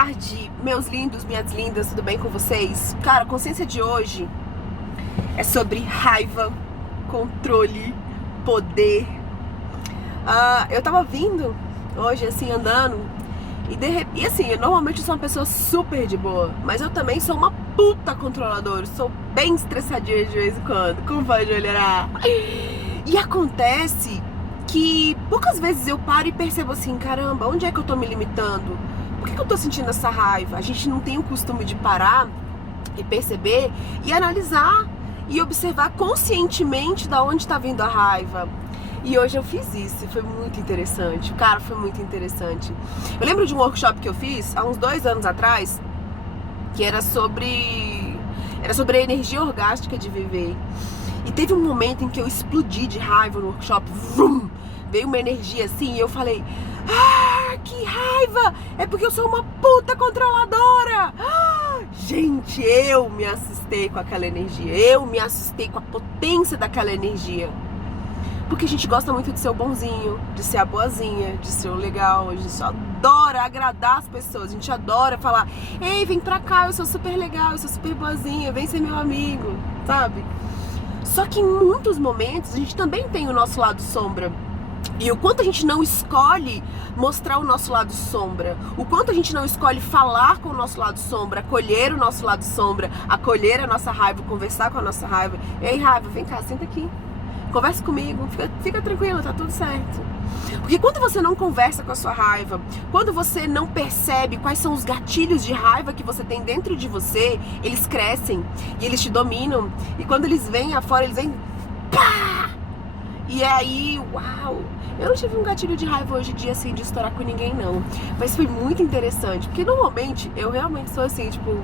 tarde, meus lindos, minhas lindas, tudo bem com vocês? Cara, a consciência de hoje é sobre raiva, controle, poder. Eu tava vindo hoje, assim, andando, e assim, eu normalmente sou uma pessoa super de boa, mas eu também sou uma puta controladora, sou bem estressadinha de vez em quando, como pode olhar? E acontece que poucas vezes eu paro e percebo assim, caramba, onde é que eu tô me limitando? Por que eu tô sentindo essa raiva? A gente não tem o costume de parar e perceber e analisar e observar conscientemente da onde tá vindo a raiva. E hoje eu fiz isso, foi muito interessante, cara, foi muito interessante. Eu lembro de um workshop que eu fiz há uns 2 anos atrás, que era sobre a energia orgástica de viver. E teve um momento em que eu explodi de raiva no workshop, vrum, veio uma energia assim e eu falei, que raiva, é porque eu sou uma puta controladora. Gente, eu me assustei com aquela energia, eu me assustei com a potência daquela energia. Porque a gente gosta muito de ser o bonzinho, de ser a boazinha, de ser o legal, a gente adora agradar as pessoas, a gente adora falar, ei, vem pra cá, eu sou super legal, eu sou super boazinha, vem ser meu amigo, sabe? Só que em muitos momentos a gente também tem o nosso lado sombra. E o quanto a gente não escolhe mostrar o nosso lado sombra, o quanto a gente não escolhe falar com o nosso lado sombra, acolher o nosso lado sombra, acolher a nossa raiva, conversar com a nossa raiva. Ei, raiva, vem cá, senta aqui. Conversa comigo, fica tranquila, tá tudo certo. Porque quando você não conversa com a sua raiva, quando você não percebe quais são os gatilhos de raiva que você tem dentro de você, eles crescem e eles te dominam. E quando eles vêm afora, eles vêm pá! E aí, uau! Eu não tive um gatilho de raiva hoje em dia, assim, de estourar com ninguém, não. Mas foi muito interessante, porque normalmente eu realmente sou assim, tipo,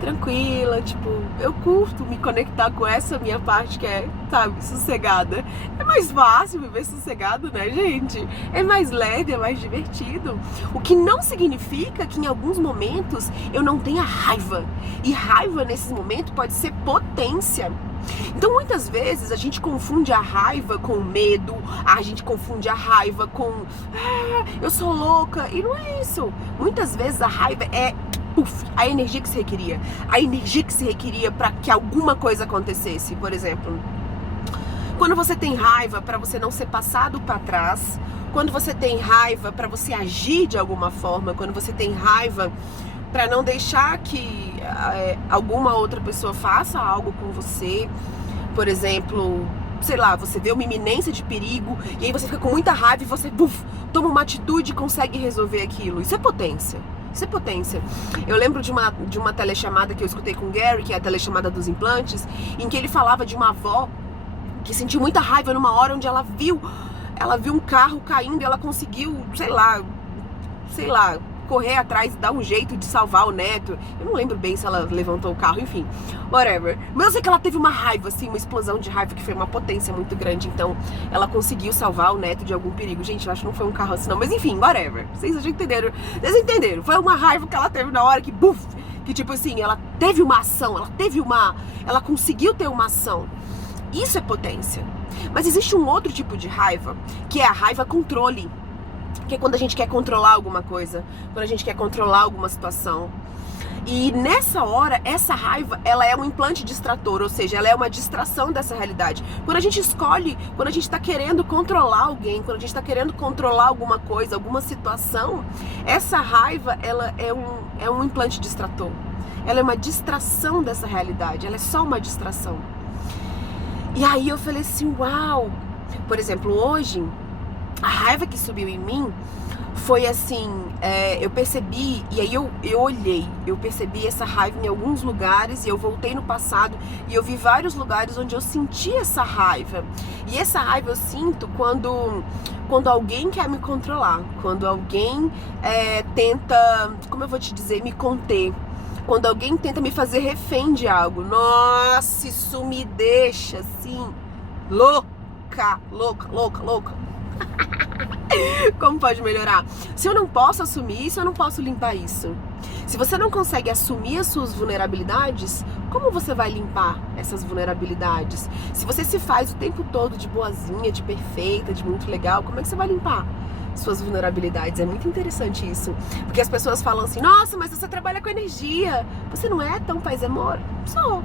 tranquila, tipo, eu curto me conectar com essa minha parte que é, sabe, sossegada. É mais fácil viver sossegado, né, gente? É mais leve, é mais divertido. O que não significa que em alguns momentos eu não tenha raiva. E raiva nesses momentos pode ser potência. Então muitas vezes a gente confunde a raiva com medo, a gente confunde a raiva com eu sou louca, e não é isso. Muitas vezes a raiva é a energia que se requeria, a energia que se requeria para que alguma coisa acontecesse. Por exemplo, quando você tem raiva para você não ser passado para trás, quando você tem raiva para você agir de alguma forma, quando você tem raiva para não deixar que alguma outra pessoa faça algo com você, por exemplo, sei lá, você vê uma iminência de perigo e aí você fica com muita raiva e você toma uma atitude e consegue resolver aquilo. Isso é potência. Isso é potência. Eu lembro de uma telechamada que eu escutei com o Gary, que é a telechamada dos implantes, em que ele falava de uma avó que sentiu muita raiva numa hora onde ela viu um carro caindo e ela conseguiu, sei lá, correr atrás, dar um jeito de salvar o neto. Eu não lembro bem se ela levantou o carro, enfim, whatever. Mas eu sei que ela teve uma raiva, assim, uma explosão de raiva que foi uma potência muito grande, então ela conseguiu salvar o neto de algum perigo. Gente, eu acho que não foi um carro assim não, mas enfim, whatever. Vocês já entenderam? Vocês entenderam? Foi uma raiva que ela teve na hora que, que tipo assim, ela teve uma ação, ela conseguiu ter uma ação. Isso é potência. Mas existe um outro tipo de raiva, que é a raiva controle. Que é quando a gente quer controlar alguma coisa, quando a gente quer controlar alguma situação. E nessa hora, essa raiva, ela é um implante distrator, ou seja, ela é uma distração dessa realidade. Quando a gente escolhe, quando a gente está querendo controlar alguém, quando a gente está querendo controlar alguma coisa, alguma situação, essa raiva, ela é um implante distrator. Ela é uma distração dessa realidade, ela é só uma distração. E aí eu falei assim, uau! Por exemplo, hoje, a raiva que subiu em mim foi assim, eu percebi, e aí eu olhei, eu percebi essa raiva em alguns lugares, e eu voltei no passado, e eu vi vários lugares onde eu senti essa raiva. E essa raiva eu sinto quando alguém quer me controlar, quando alguém tenta, como eu vou te dizer, me conter. Quando alguém tenta me fazer refém de algo. Nossa, isso me deixa assim, louca. Como pode melhorar? Se eu não posso assumir isso, eu não posso limpar isso. Se você não consegue assumir as suas vulnerabilidades, como você vai limpar essas vulnerabilidades? Se você se faz o tempo todo de boazinha, de perfeita, de muito legal, como é que você vai limpar? suas vulnerabilidades. É muito interessante isso. Porque as pessoas falam assim, nossa, mas você trabalha com energia. Você não é tão paz e amor? Sou.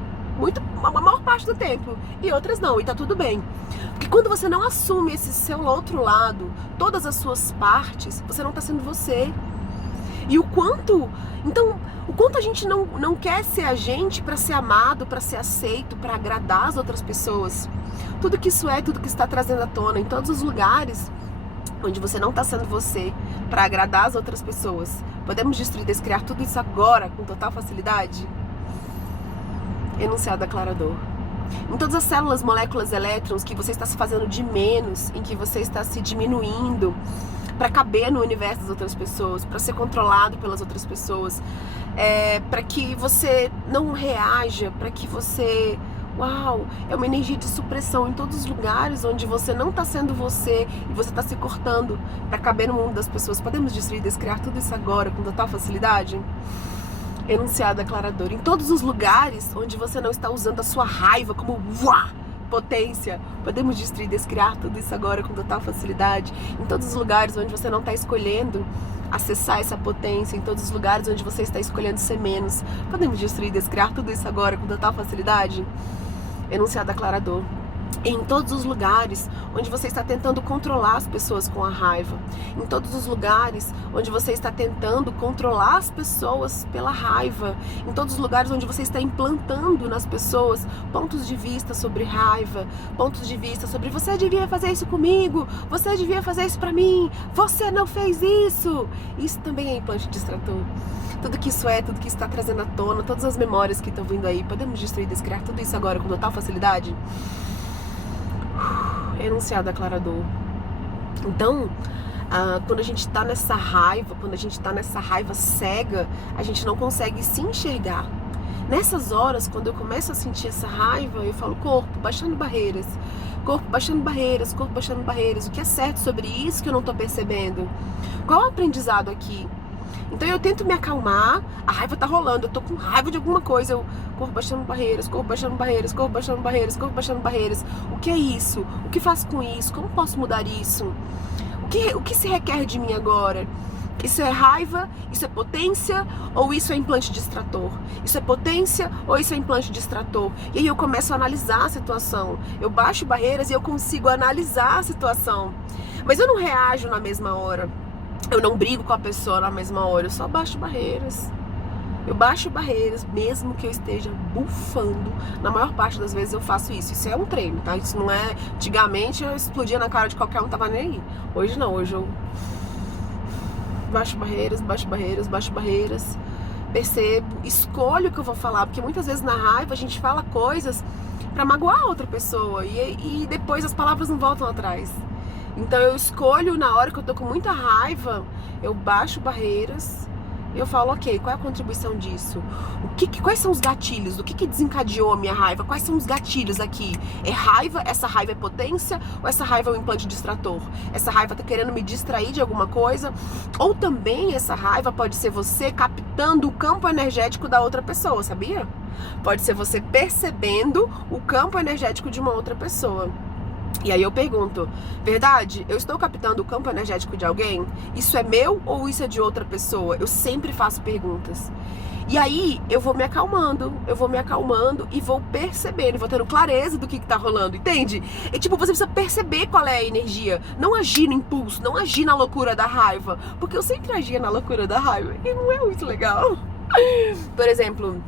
A maior parte do tempo. E outras não, e tá tudo bem. Porque quando você não assume esse seu outro lado, todas as suas partes, você não tá sendo você. E o quanto a gente não quer ser a gente para ser amado, para ser aceito, para agradar as outras pessoas. Tudo que isso é, tudo que está trazendo à tona, em todos os lugares onde você não está sendo você para agradar as outras pessoas. Podemos destruir, descriar tudo isso agora com total facilidade? Enunciado aclarador. Em todas as células, moléculas, elétrons que você está se fazendo de menos, em que você está se diminuindo para caber no universo das outras pessoas, para ser controlado pelas outras pessoas, para que você não reaja, para que você... Uau, é uma energia de supressão em todos os lugares onde você não está sendo você e você está se cortando para caber no mundo das pessoas. Podemos destruir, descriar tudo isso agora com total facilidade? Enunciado aclarador. Em todos os lugares onde você não está usando a sua raiva como potência, podemos destruir, descriar tudo isso agora com total facilidade. Em todos os lugares onde você não está escolhendo acessar essa potência, em todos os lugares onde você está escolhendo ser menos, podemos destruir, descriar tudo isso agora com total facilidade? Enunciado aclarador. Em todos os lugares onde você está tentando controlar as pessoas com a raiva, em todos os lugares onde você está tentando controlar as pessoas pela raiva, em todos os lugares onde você está implantando nas pessoas pontos de vista sobre raiva, pontos de vista sobre você devia fazer isso comigo, você devia fazer isso pra mim, você não fez isso. Isso também é implante distrator. Tudo que isso é, tudo que está trazendo à tona, todas as memórias que estão vindo aí, podemos destruir, descriar tudo isso agora com total facilidade? Enunciado aclarador. Então, quando a gente está nessa raiva, quando a gente está nessa raiva cega, a gente não consegue se enxergar. Nessas horas, quando eu começo a sentir essa raiva, eu falo, corpo baixando barreiras, corpo baixando barreiras, corpo baixando barreiras. O que é certo sobre isso que eu não estou percebendo? Qual é o aprendizado aqui? Então eu tento me acalmar, a raiva tá rolando, eu tô com raiva de alguma coisa, eu corpo baixando barreiras, corpo baixando barreiras, corpo baixando barreiras, corpo baixando barreiras. O que é isso? O que faço com isso? Como posso mudar isso? O que se requer de mim agora? Isso é raiva? Isso é potência? Ou isso é implante distrator? Isso é potência ou isso é implante distrator? E aí eu começo a analisar a situação. Eu baixo barreiras e eu consigo analisar a situação. Mas eu não reajo na mesma hora. Eu não brigo com a pessoa na mesma hora, eu só baixo barreiras. Eu baixo barreiras, mesmo que eu esteja bufando. Na maior parte das vezes eu faço isso. Isso é um treino, tá? Isso não é... Antigamente eu explodia na cara de qualquer um, tava nem aí. Hoje não, hoje eu baixo barreiras, baixo barreiras, baixo barreiras. Percebo, escolho o que eu vou falar. Porque muitas vezes na raiva a gente fala coisas pra magoar a outra pessoa. E depois as palavras não voltam atrás. Então eu escolho, na hora que eu tô com muita raiva, eu baixo barreiras, eu falo, ok, qual é a contribuição disso? Quais são os gatilhos? O que desencadeou a minha raiva? Quais são os gatilhos aqui? É raiva? Essa raiva é potência? Ou essa raiva é um implante distrator? Essa raiva tá querendo me distrair de alguma coisa? Ou também essa raiva pode ser você captando o campo energético da outra pessoa, sabia? Pode ser você percebendo o campo energético de uma outra pessoa. E aí eu pergunto, verdade? Eu estou captando o campo energético de alguém? Isso é meu ou isso é de outra pessoa? Eu sempre faço perguntas. E aí eu vou me acalmando e vou percebendo, vou tendo clareza do que tá rolando, entende? É tipo, você precisa perceber qual é a energia, não agir no impulso, não agir na loucura da raiva, porque eu sempre agia na loucura da raiva e não é muito legal. Por exemplo,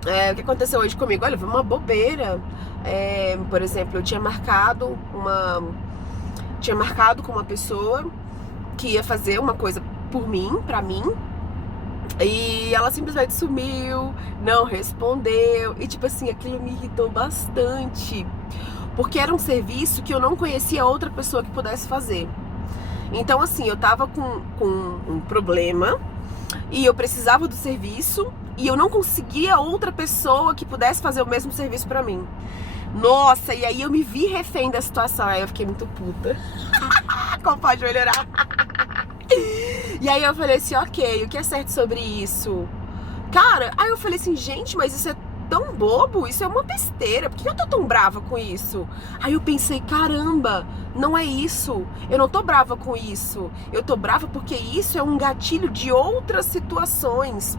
o que aconteceu hoje comigo? Olha, foi uma bobeira. Por exemplo, eu tinha marcado com uma pessoa que ia fazer uma coisa por mim, pra mim, e ela simplesmente sumiu, não respondeu, e tipo assim, aquilo me irritou bastante, porque era um serviço que eu não conhecia outra pessoa que pudesse fazer. Então assim, eu tava com um problema e eu precisava do serviço e eu não conseguia outra pessoa que pudesse fazer o mesmo serviço pra mim. Nossa, e aí eu me vi refém da situação, aí eu fiquei muito puta. Como pode melhorar? E aí eu falei assim, ok, o que é certo sobre isso? Cara, aí eu falei assim, gente, mas isso é tão bobo, isso é uma besteira, por que eu tô tão brava com isso? Aí eu pensei, caramba, não é isso, eu não tô brava com isso, eu tô brava porque isso é um gatilho de outras situações.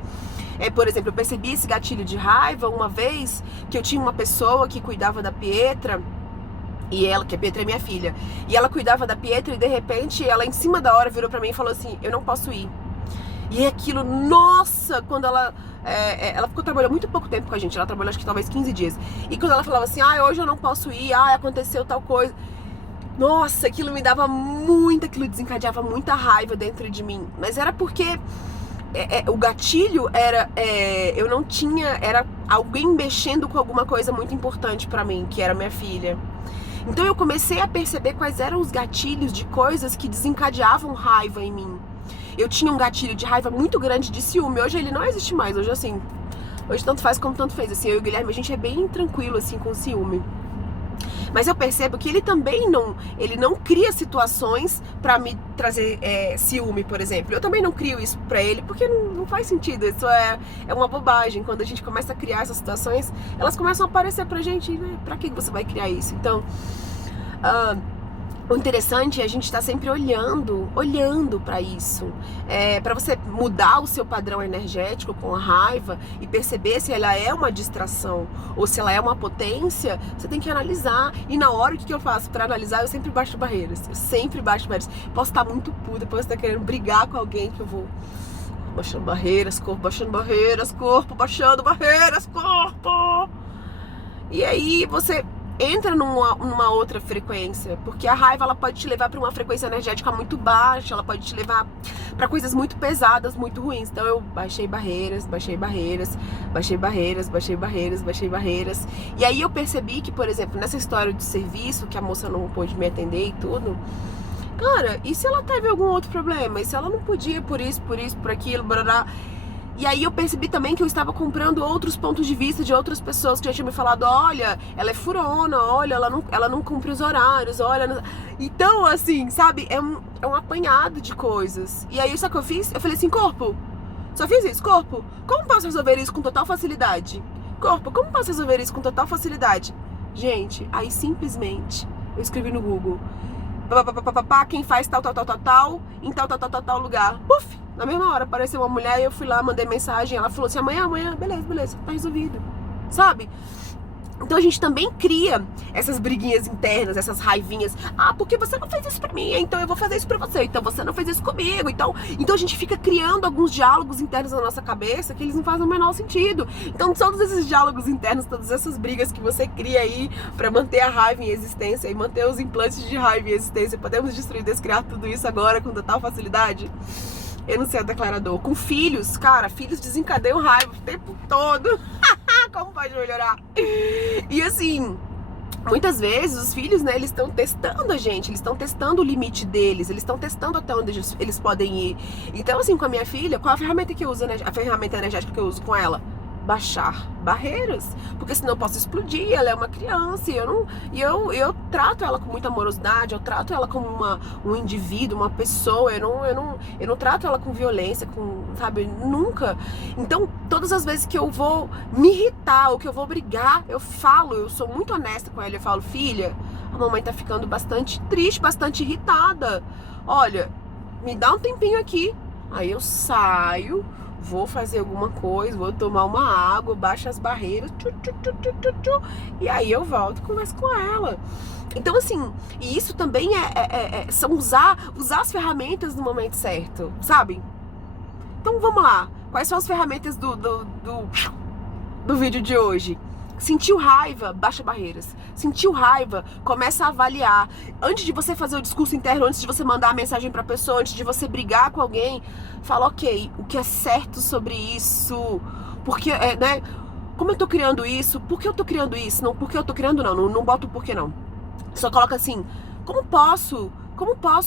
Por exemplo, eu percebi esse gatilho de raiva uma vez que eu tinha uma pessoa que cuidava da Pietra, e ela, que a Pietra é minha filha, e ela cuidava da Pietra e de repente ela em cima da hora virou pra mim e falou assim, eu não posso ir. E aquilo, nossa, quando ela ficou trabalhando muito pouco tempo com a gente, ela trabalhou acho que talvez 15 dias. E quando ela falava assim, hoje eu não posso ir, aconteceu tal coisa. Nossa, aquilo me dava aquilo desencadeava muita raiva dentro de mim. Mas era porque o gatilho era, eu não tinha, era alguém mexendo com alguma coisa muito importante pra mim, que era minha filha. Então eu comecei a perceber quais eram os gatilhos de coisas que desencadeavam raiva em mim. Eu tinha um gatilho de raiva muito grande de ciúme. Hoje ele não existe mais. Hoje, assim, hoje tanto faz como tanto fez. Assim, eu e o Guilherme, a gente é bem tranquilo, assim, com ciúme. Mas eu percebo que ele também não cria situações pra me trazer ciúme, por exemplo. Eu também não crio isso pra ele, porque não faz sentido. Isso é uma bobagem. Quando a gente começa a criar essas situações, elas começam a aparecer pra gente, né? Pra que você vai criar isso? Então, o interessante é a gente estar sempre olhando para isso. Para você mudar o seu padrão energético com a raiva e perceber se ela é uma distração ou se ela é uma potência, você tem que analisar. E na hora, o que eu faço? Para analisar, eu sempre baixo barreiras. Posso estar muito puta, posso estar querendo brigar com alguém, que eu vou baixando barreiras, corpo baixando barreiras, corpo baixando barreiras, corpo. E aí você entra numa outra frequência, porque a raiva ela pode te levar para uma frequência energética muito baixa, ela pode te levar para coisas muito pesadas, muito ruins. Então eu baixei barreiras. E aí eu percebi que, por exemplo, nessa história de serviço, que a moça não pôde me atender e tudo, cara, e se ela teve algum outro problema? E se ela não podia por isso, por aquilo, blá. E aí eu percebi também que eu estava comprando outros pontos de vista de outras pessoas que já tinham me falado, olha, ela é furona, olha, ela não cumpre os horários, olha. Então, assim, sabe, é um apanhado de coisas. E aí, sabe o que eu fiz? Eu falei assim, corpo, só fiz isso, corpo, como posso resolver isso com total facilidade? Corpo, como posso resolver isso com total facilidade? Gente, aí simplesmente eu escrevi no Google, quem faz tal, em tal lugar. Puf! Na mesma hora apareceu uma mulher e eu fui lá, mandei mensagem, ela falou assim, amanhã, beleza, tá resolvido, sabe? Então a gente também cria essas briguinhas internas, essas raivinhas. Porque você não fez isso pra mim, então eu vou fazer isso pra você. Então você não fez isso comigo. Então a gente fica criando alguns diálogos internos na nossa cabeça que eles não fazem o menor sentido. Então todos esses diálogos internos, todas essas brigas que você cria aí pra manter a raiva em existência e manter os implantes de raiva em existência, podemos destruir, descriar tudo isso agora com total facilidade? Eu não sei o declarador. Com filhos, cara, filhos desencadeiam raiva o tempo todo. Como pode melhorar? E assim, muitas vezes os filhos, né, eles estão testando a gente, eles estão testando o limite deles, eles estão testando até onde eles podem ir. Então, assim, com a minha filha, qual a ferramenta que eu uso, a ferramenta energética que eu uso com ela? Baixar barreiras, porque senão eu posso explodir. Ela é uma criança e eu trato ela com muita amorosidade, eu trato ela como um indivíduo, uma pessoa, eu não trato ela com violência, sabe, nunca. Então, todas as vezes que eu vou me irritar ou que eu vou brigar, eu sou muito honesta com ela, eu falo, filha, a mamãe tá ficando bastante triste, bastante irritada, olha, me dá um tempinho aqui. Aí eu saio, vou fazer alguma coisa, vou tomar uma água, baixo as barreiras, e aí eu volto e converso com ela. Então, assim, e isso também são usar as ferramentas no momento certo, sabe? Então, vamos lá. Quais são as ferramentas do vídeo de hoje? Sentiu raiva, baixa barreiras. Sentiu raiva, começa a avaliar. Antes de você fazer o discurso interno, antes de você mandar a mensagem pra pessoa, antes de você brigar com alguém, fala, ok, o que é certo sobre isso? Porque, né? Como eu tô criando isso? Por que eu tô criando isso? Não, por que eu tô criando não boto o porquê não. Só coloca assim, como posso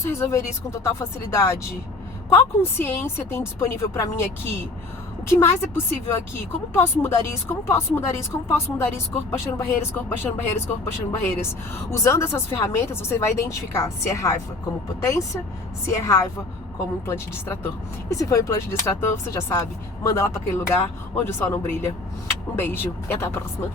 resolver isso com total facilidade? Qual consciência tem disponível pra mim aqui? O que mais é possível aqui? Como posso mudar isso? Como posso mudar isso? Como posso mudar isso? Corpo baixando barreiras, corpo baixando barreiras, corpo baixando barreiras. Usando essas ferramentas, você vai identificar se é raiva como potência, se é raiva como um implante de extrator. E se for um implante de extrator, você já sabe, manda lá pra aquele lugar onde o sol não brilha. Um beijo e até a próxima.